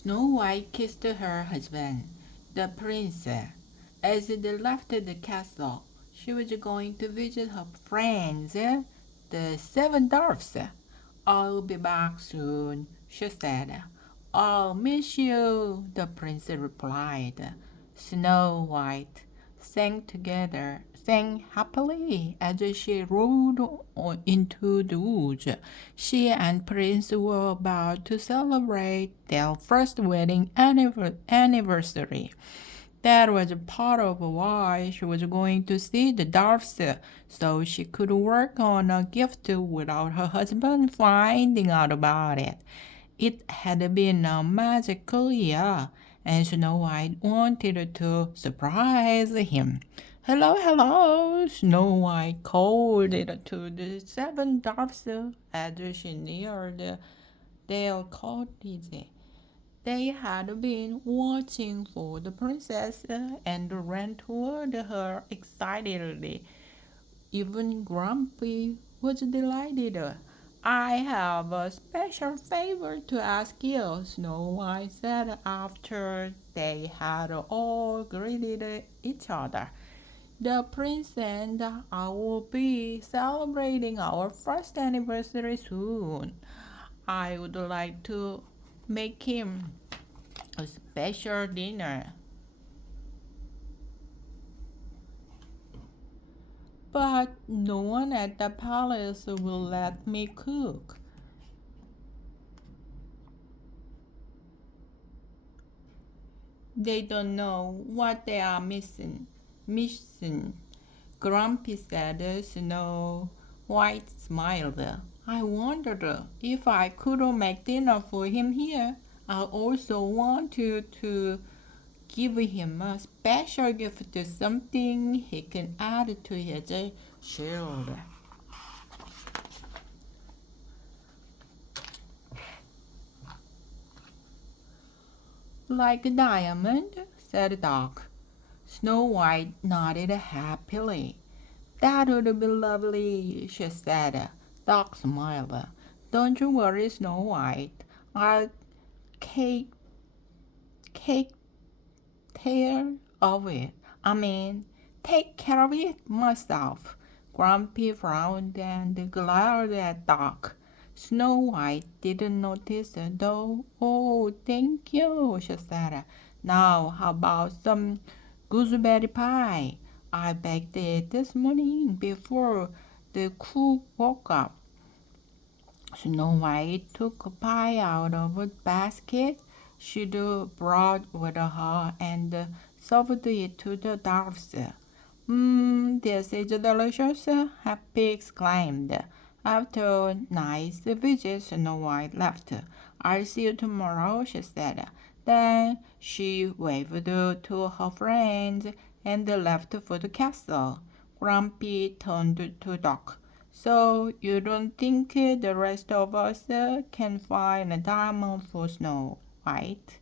Snow White kissed her husband, the prince. As they left the castle, she was going to visit her friends, the seven dwarfs. I'll be back soon, she said. I'll miss you, the prince replied. Snow White sang happily as she rode into the woods. She and Prince were about to celebrate their first wedding anniversary. That was part of why she was going to see the Dwarfs, so she could work on a gift without her husband finding out about it. It had been a magical year, and Snow White wanted to surprise him. Hello, hello, Snow White called it to the seven dwarfs as she neared their cottage. They had been watching for the princess and ran toward her excitedly. Even Grumpy was delighted. I have a special favor to ask you, Snow White said after they had all greeted each other. The prince and I will be celebrating our first anniversary soon. I would like to make him a special dinner. But no one at the palace will let me cook. They don't know what they are missing. Grumpy said. Snow White smiled. I wondered if I could make dinner for him here. I also want you to give him a special gift, something he can add to his shield. Like a diamond, said Doc. Snow White nodded happily. That would be lovely, she said. Doc smiled. Don't you worry, Snow White. I'll take care of it. Take care of it myself. Grumpy frowned and glared at Doc. Snow White didn't notice though. Oh, thank you, she said. Now, how about some gooseberry pie? I baked it this morning before the cook woke up. Snow White took a pie out of a basket she'd brought with her and served it to the dwarfs. This is delicious, Happy exclaimed. After a nice visit, Snow White left. I'll see you tomorrow, she said. Then she waved to her friends and left for the castle. Grumpy turned to Doc. So you don't think the rest of us can find a diamond for Snow White?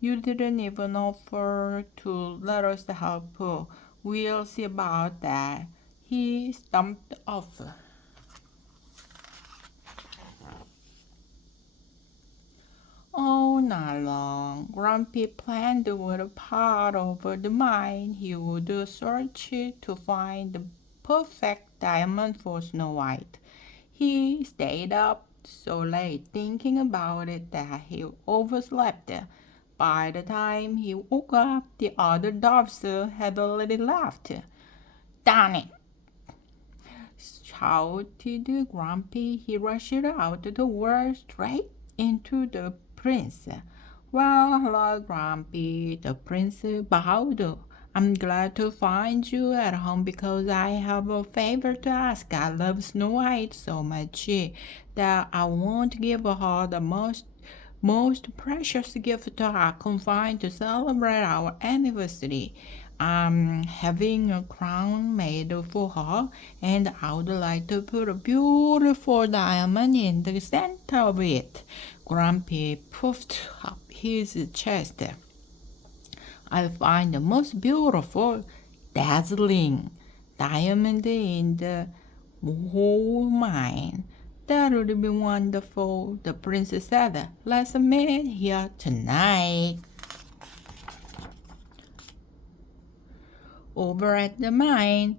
You didn't even offer to let us help. We'll see about that. He stumped off. All night long, Grumpy planned with part of the mine he would search to find the perfect diamond for Snow White. He stayed up so late thinking about it that he overslept. By the time he woke up, the other dwarfs had already left. Darn it! Shouted Grumpy. He rushed out the door straight into the prince. Well, hello, Grumpy. The prince bowed. I'm glad to find you at home because I have a favor to ask. I love Snow White so much that I won't give her the most precious gift I can find to celebrate our anniversary. I'm having a crown made for her, and I would like to put a beautiful diamond in the center of it. Grumpy puffed up his chest. I'll find the most beautiful, dazzling diamond in the whole mine. That would be wonderful, the princess said. Let's meet here tonight. Over at the mine,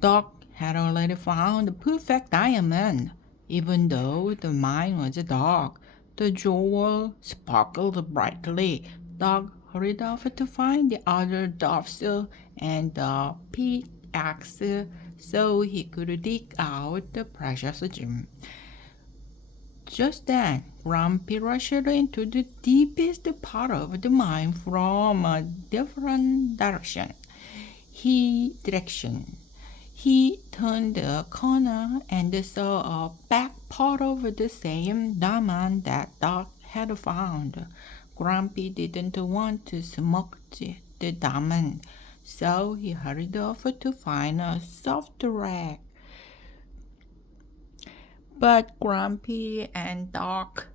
Doc had already found the perfect diamond. Even though the mine was dark, the jewel sparkled brightly. Doc hurried off to find the other dwarfs and the pickaxe so he could dig out the precious gem. Just then, Grumpy rushed into the deepest part of the mine from a different direction. He turned a corner and saw a back part of the same diamond that Doc had found. Grumpy didn't want to smoke the diamond, so he hurried off to find a soft rack. But Grumpy and Doc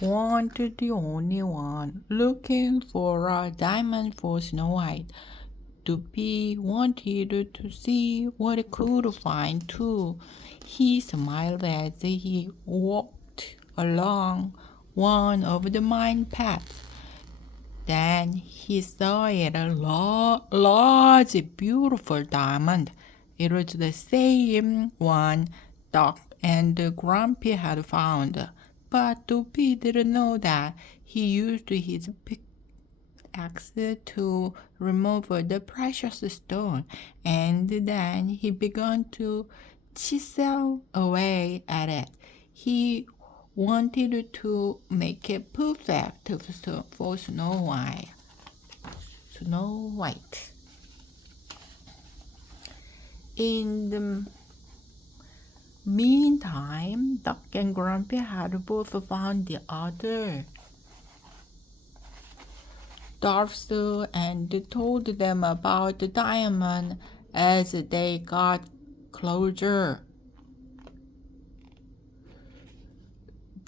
weren't the only one looking for a diamond for Snow White. Duppy wanted to see what he could find too. He smiled as he walked along one of the mine paths. Then he saw a large, beautiful diamond. It was the same one Doc and Grumpy had found, but Duppy didn't know that he used his pickaxe to remove the precious stone, and then he began to chisel away at it. He wanted to make it perfect for Snow White. In the meantime, Duck and Grumpy had both found the other Dwarfs and told them about the diamond as they got closer.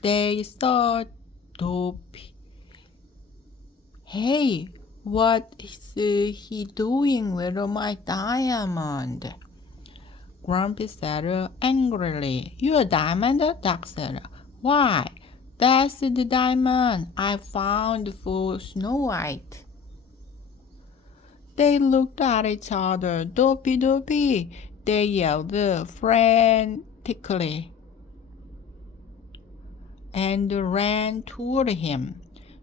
They saw Dopey. Hey, what is he doing with my diamond? Grumpy said angrily. Your diamond? Duck said. Why, that's the diamond I found for Snow White. They looked at each other. Dopey, Dopey, they yelled frantically and ran toward him.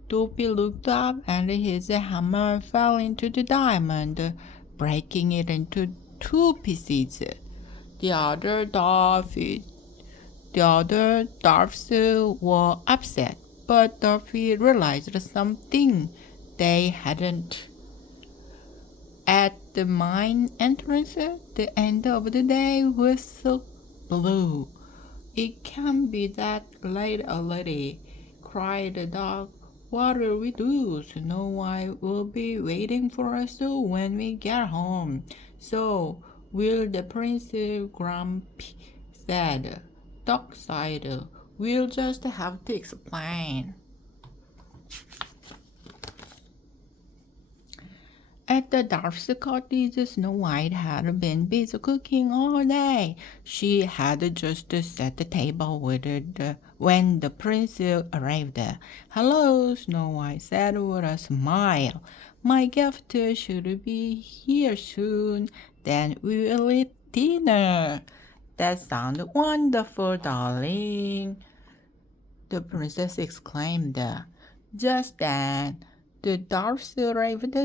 Dopey looked up and his hammer fell into the diamond, breaking it into 2 pieces. The other dwarfs were upset, but Dopey realized something they hadn't. At the mine entrance, the end of the day whistle blew. It can't be that late already, cried the dog. What'll we do? Snow White will be waiting for us when we get home. So will the Prince, Grumpy said. Duck sighed. We'll just have to explain. At the Dwarfs' cottage, Snow White had been busy cooking all day. She had just set the table when the prince arrived. Hello, Snow White said with a smile. My gift should be here soon. Then we will eat dinner. That sounds wonderful, darling, the princess exclaimed. Just then, the dwarfs arrived.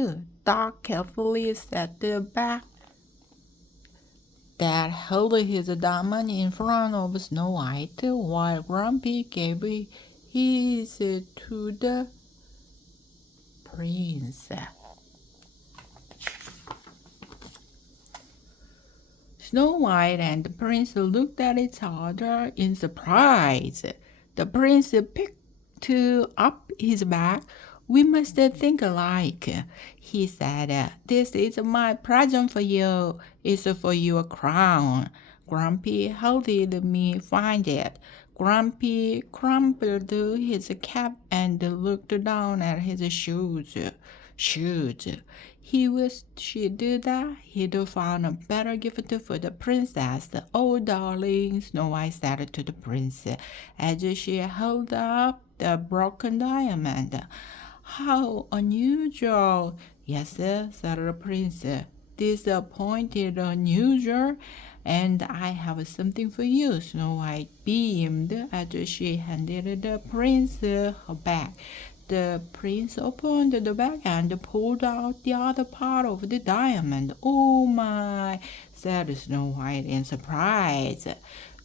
Doc carefully set the bag that held his diamond in front of Snow White, while Grumpy gave his to the prince. Snow White and the prince looked at each other in surprise. The prince picked up his bag. We must think alike, he said. This is my present for you. It's for your crown. Grumpy helped me find it. Grumpy crumpled his cap and looked down at his shoes. He wished she did that. He'd found a better gift for the princess. Oh, darling, Snow White said to the prince as she held up the broken diamond. How unusual. Yes, said the prince. Disappointed unusual. And I have something for you, Snow White beamed as she handed the prince her bag. The prince opened the bag and pulled out the other part of the diamond. Oh my, said Snow White in surprise.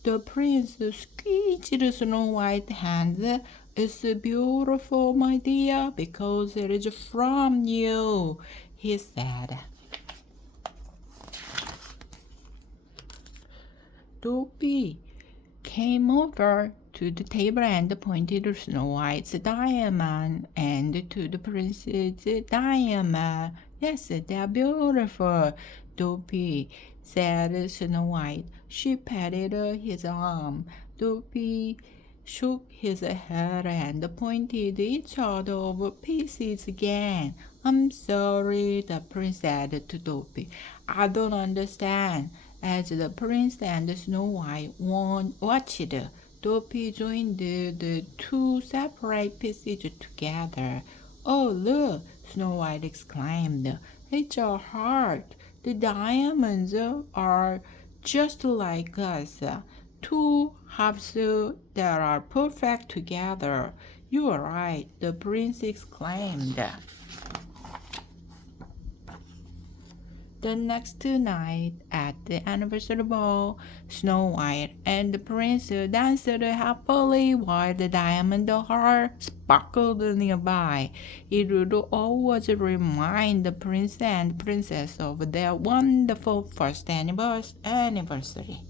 The prince squeezed Snow White's hand. It's beautiful, my dear, because it is from you, he said. Dopey came over to the table and pointed to Snow White's diamond and to the prince's diamond. Yes, they are beautiful, Dopey, said Snow White. She patted his arm. Dopey shook his head and pointed each other over pieces again. I'm sorry, the prince said to Dopey. I don't understand. As the prince and Snow White watched, Dopey joined the two separate pieces together. Oh, look, Snow White exclaimed. It's a heart. The diamonds are just like us. Two halves that are perfect together. You are right, the prince exclaimed. The next night, at the anniversary ball, Snow White and the prince danced happily while the diamond heart sparkled nearby. It would always remind the prince and princess of their wonderful first anniversary.